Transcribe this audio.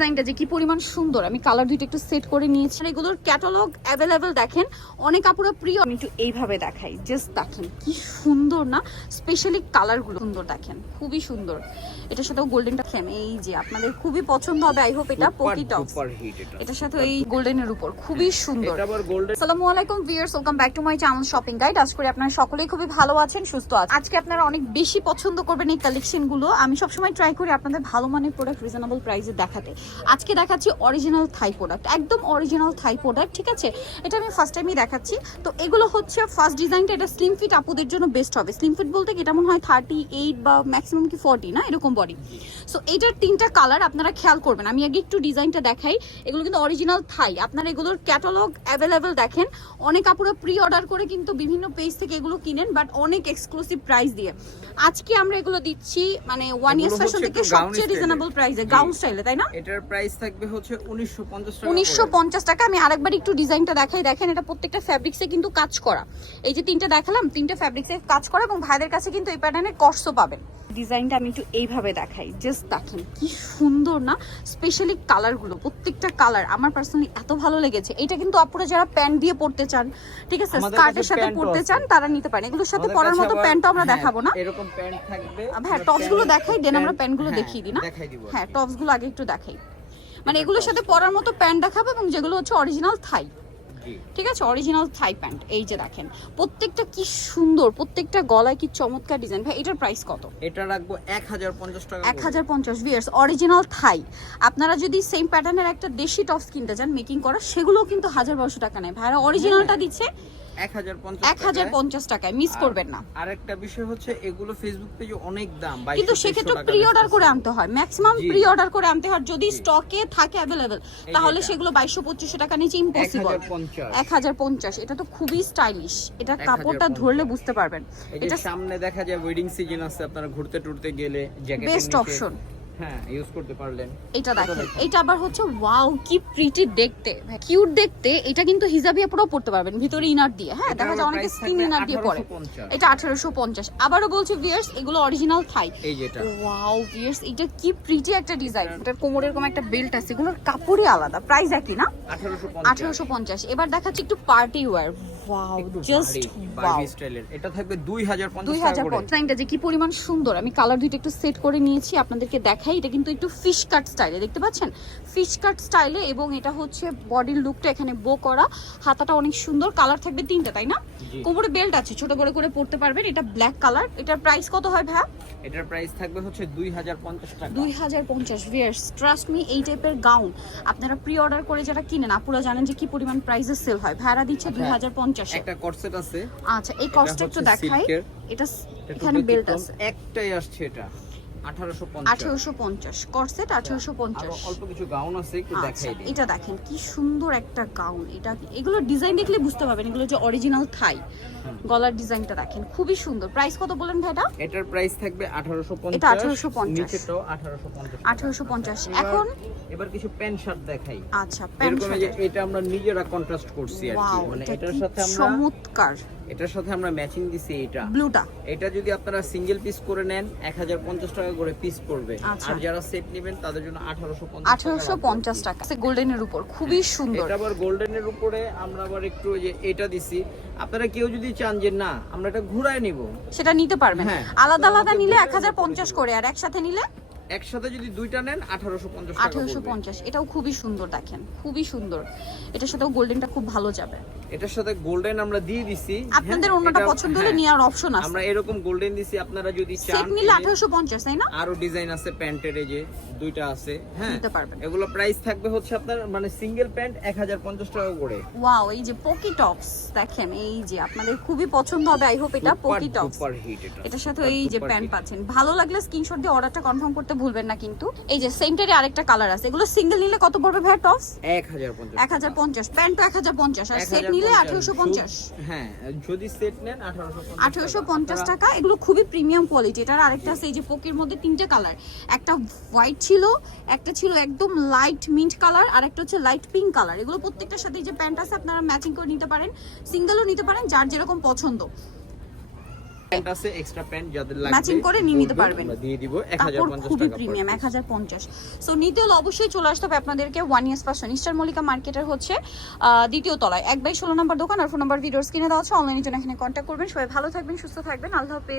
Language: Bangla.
ডিজাইনটা যে কি পরিমাণ সুন্দর। আমি কালার দুইটা একটু সেট করে নিয়েছি। এগুলোর ক্যাটালগ অ্যাভেলেবেল দেখেন অনেক আপুরা প্রিয়। আমি একটু এইভাবে দেখাই জাস্ট দেখেন কি সুন্দর না? স্পেশালি কালারগুলো সুন্দর দেখেন খুবই সুন্দর। এটার সাথেও গোল্ডেনটা খেম এই যে আপনাদের খুবই পছন্দ হবে আই হোপ এটা পকি টপ এটার সাথে এই গোল্ডেনের উপর খুবই সুন্দর। আবার গোল্ডেন আসসালামু আলাইকুম viewers welcome back to my channel shopping guide আজ করে আপনারা সকলেই খুবই ভালো আছেন সুস্থ আছেন। আজকে আপনারা অনেক বেশি পছন্দ করবেন এই কালেকশনগুলো। আমি সবসময় ট্রাই করি আপনাদের ভালো মানের প্রোডাক্ট রিজনেবল প্রাইসে দেখাতে। আজকে দেখাচ্ছি অরিজিনাল থাই প্রোডাক্ট একদম অরিজিনাল থাই প্রোডাক্ট ঠিক আছে? এটা আমি ফার্স্ট টাইমই দেখাচ্ছি। তো এগুলো হচ্ছে ফার্স্ট ডিজাইনটা এটা স্লিম ফিট আপুদের জন্য বেস্ট হবে। স্লিম ফিট বলতে কি এটা মনে হয় থার্টি এইট বা ম্যাক্সিমাম কি ফর্টি না? এরকম বডি সো এইটার তিনটা কালার আপনারা খেয়াল করবেন। আমি আগে একটু ডিজাইনটা দেখাই। এগুলো কিন্তু অরিজিনাল থাই আপনারা এগুলোর ক্যাটালগ অ্যাভেলেবেল দেখেন। অনেক আপুরা প্রি অর্ডার করে কিন্তু বিভিন্ন পেজ থেকে এগুলো কিনেন বাট অনেক এক্সক্লুসিভ প্রাইস দিয়ে। আজকে আমরা এগুলো দিচ্ছি মানে ওয়ান এগুলো ফ্যাশন থেকে সবচেয়ে রিজনেবল প্রাইসে। গাউন স্টাইলে তাই না? এটার প্রাইস থাকবে হচ্ছে 1950 টাকা উনিশশো করে। পঞ্চাশ টাকা। আমি আরেকবার একটু ডিজাইনটা দেখাই। দেখেন এটা প্রত্যেকটা ফ্যাব্রিক্সে কিন্তু কাজ করা। এই যে তিনটা দেখালাম তিনটা ফ্যাব্রিক্সে কাজ করা এবং ভাইদের কাছে কিন্তু এই প্যাটার্নের কষ্টও পাবেন। ডিজাইনটা আমি একটু এইভাবে দেখাই। জাস্ট দেখেন কি সুন্দর না? স্পেশালি কালারগুলো প্রত্যেকটা কালার আমার পার্সোনালি এত ভালো লেগেছে। এটা কিন্তু আপনারা যারা প্যান্ট দিয়ে পড়তে চান ঠিক আছে? স্কার্টের সাথে পড়তে চান তারা নিতে পারেন এগুলোর সাথে পরার মতো প্যান্টও আমরা হ্যাঁ, দেখাবো না। এরকম প্যান্ট থাকবে হ্যাঁ আমরা টপসগুলো প্যান্ট- দেখাই দেন আমরা প্যান্ট- প্যান্টগুলো হ্যাঁ, দেখিয়ে দিই না? দেখাই দিব আর হ্যাঁ কি। টপসগুলো আগে একটু দেখাই। মানে এগুলোর সাথে পরার মতো প্যান্ট দেখাবো এবং যেগুলো হচ্ছে অরিজিনাল থাই। ঠিক আছে? অরিজিনাল থাই প্যান্ট এই যে দেখেন। প্রত্যেকটা কি সুন্দর প্রত্যেকটা গলায় কি চমৎকার ডিজাইন ভাই এটার প্রাইস কত? এটা রাখব 1050 টাকা এক হাজার পঞ্চাশ ভিয়ার্স অরিজিনাল থাই। আপনারা যদি সেম প্যাটার্নের একটা দেশি টপস কিনতে চান মেকিং করা সেগুলোও কিন্তু হাজার বারোশো টাকা নেয়। ভাইরা অরিজিনালটা দিচ্ছে 1050 পঞ্চাশ টাকায়। মিস করবেন না। আরেকটা বিষয় হচ্ছে এগুলো ফেসবুক পেজে অনেক দাম কিন্তু সেক্ষেত্রে প্রি অর্ডার করে আনতে হয়। ম্যাক্সিমাম প্রি অর্ডার করে আনতে হয়। যদি স্টকে থাকে অ্যাভেলেবেল তাহলে সেগুলো বাইশশো পঁচিশশো টাকা নিচে ইম্পসিবল 1050 এক হাজার পঞ্চাশ এটা তো খুবই স্টাইলিশ এটা কাপড়টা ধরলে বুঝতে পারবেন। এটা সামনে দেখা যায় ওয়েডিং সিজন আছে আপনারা ঘুরতে টুরতে গেলে বেস্ট অপশন হ্যাঁ ইউজ করতে পারলেন। এটা দেখেন। এটা আবার হচ্ছে ওয়াও কি প্রিটি দেখতে। কিউট দেখতে এটা কিন্তু হিজাবিয়া পুরো পড়তে পারবেন ভিতরে ইনার দিয়ে। হ্যাঁ দেখা যায় অনেকে স্কিন ইনার দিয়ে পরে। এটা আঠারোশো পঞ্চাশ। আবারও বলছি ভিয়ার্স এগুলো অরিজিনাল থাই এই যেটা ওয়াও ভিয়ার্স এটা কি প্রিটি একটা ডিজাইন এটার কোমরে এরকম একটা বেল্ট আছে এগুলোর কাপড়ই আলাদা। প্রাইস একই না? 1850 আঠারোশো পঞ্চাশ। এবার দেখাচ্ছি একটু party wear wow just wow স্টাইলের এটা থাকবে 2050 দুই টাকা হাজার করে পঞ্চাশটা যে কি পরিমাণ সুন্দর আমি কালার দুইটা একটু সেট করে নিয়েছি আপনাদেরকে দেখাই এটা কিন্তু একটু ফিশ কাট স্টাইলে দেখতে পাচ্ছেন? ফিশ কাট স্টাইলে এবং এটা হচ্ছে বডির লুকটা এখানে বো করা। হাতাটা অনেক সুন্দর কালার থাকবে তিনটা তাই না। কোমরে বেল্ট আছে ছোট বড় করে পড়তে পারবেন। এটা ব্ল্যাক কালার। এটার প্রাইস কত হয় ভাইয়া? এটার প্রাইস থাকবে হচ্ছে 2050 টাকা। দুই হাজার পঞ্চাশ ভিয়ার্স ট্রাস্ট মি এই টাইপের গাউন আপনারা প্রি অর্ডার করে যারা কিনেন আপুরা জানেন যে কি পরিমাণ প্রাইসে সেল হয়। ভাড়া দিচ্ছে দুই হাজার পঞ্চাশে। একটা কটসেট আছে। আচ্ছা এই কস্টটা একটু দেখাই। এটা এখানে বেল্ট আছে। একটাই আসছে এটা। 1850 আঠেরোশো পঞ্চাশ করসেট আঠেরোশো আরও পঞ্চাশ অল্প কিছু গাউন আছে একটু আচ্ছা দেখাই দিই। এটা দেখেন কি সুন্দর একটা গাউন। এটা এগুলো ডিজাইন দেখলে বুঝতে পারবেন এগুলো যে অরিজিনাল থাই। গলার ডিজাইনটা দেখেন খুবই সুন্দর। প্রাইস কত বলেন ভাইটা এটার প্রাইস থাকবে 1850 এটা 1850 নিচেটাও 1850 আঠেরোশো পঞ্চাশ এবার- এখন? এবার কিছু প্যান্ট শার্ট দেখাই। আচ্ছা প্যান্ট এটা আমরা নিজেরা কন্ট্রাস্ট করছি আর কি। মানে এটার সাথে আমরা চমৎকার। এটার সাথে আমরা ম্যাচিং দিছি এটা ব্লুটা। এটা যদি আপনারা সিঙ্গেল পিস করে নেন 1050 টাকা করে পিস পড়বে। আচ্ছা। আর যারা সেট নেবেন তাদের জন্য 1850 আঠেরোশো পঞ্চাশ টাকা। গোল্ডেনের উপর খুবই সুন্দর। এটা আবার গোল্ডেনের উপরে আমরা আবার একটু যে এটা দিছি। আপনারা কেউ যদি চান যে না আমরা এটা ঘুরায় নিব। সেটা নিতে পারবেন। হ্যাঁ। আলাদা আলাদা নিলে বলে এক হাজার পঞ্চাশ করে আর একসাথে নিলে? একসাথে যদি দুইটা নেন 1850 টাকা আঠেরোশো পড়বে পঞ্চাশ। এটাও খুবই সুন্দর দেখেন। খুবই সুন্দর। এটার সাথেও গোল্ডেনটা খুব ভালো যাবে। এটার সাথে গোল্ডেন আমরা দিয়ে দিছি। আপনাদের হ্যাঁ, অন্যটা পছন্দ হলে হ্যাঁ, নেওয়ার অপশন আছে। আমরা এরকম গোল্ডেন দিছি আপনারা যদি চান সেট নিলে এই যে আঠারোশো পঞ্চাশ তাই না? আরও ডিজাইন আছে প্যান্টের এই যে দুইটা আছে হ্যাঁ। নিতে পারবেন। এগুলো প্রাইস থাকবে হচ্ছে আপনার মানে সিঙ্গেল প্যান্ট 1050 টাকা করে। ওয়াও এই যে পকি টপস দেখেন এই যে আপনাদের খুবই পছন্দ হবে আই হোপ এটা পকি টপস সুপার হিট এটা। এটার সাথে এই যে প্যান্ট পাচ্ছেন। ভালো লাগলে স্ক্রিনশট দিয়ে অর্ডারটা কনফার্ম করতে ভুলবেন না কিন্তু। এই যে সেমটারই আরেকটা কালার আছে। এগুলো সিঙ্গেল নিলে কত পড়বে ভাই টপস 1050 এক হাজার পঞ্চাশ প্যান্ট তো এক হাজার পঞ্চাশ আর সেট নিলে 1050 আঠারোশো পঞ্চাশ। হ্যাঁ যদি সেট নেন 1850 আঠারোশো পঞ্চাশ টাকা এগুলো খুবই প্রিমিয়াম কোয়ালিটি এটার আরেকটা আছে এই যে পোকের মধ্যে তিনটে কালার একটা হোয়াইট ছিল একটা ছিল একদম লাইট মিন্ট কালার আর একটা হচ্ছে লাইট পিঙ্ক কালার এগুলো প্রত্যেকটার সাথে যে প্যান্ট আছে আপনারা ম্যাচিং করে নিতে পারেন সিঙ্গেলও নিতে পারেন যার যেরকম পছন্দ। প্যান্ট আছে এক্সট্রা প্যান্ট যাদের লাগবে ম্যাচিং করে নিয়ে নিতে পারবেন। দিয়ে দিব 1050 খুবই টাকা প্রিমিয়াম এক হাজার পঞ্চাশ। সো নিতে হলে অবশ্যই চলে আসতে হবে আপনাদেরকে one years fashion star Mallika মার্কেটের হচ্ছে দ্বিতীয় তলায়। এক বাই ষোলো নম্বর দোকান আর ফোন নাম্বার ভিডিওস কিনে দেওয়া আছে। অনলাইনে জন্য এখানে কন্ট্যাক্ট করবেন। সবাই ভালো থাকবেন সুস্থ থাকবেন। আল্লাহ হাফেজ।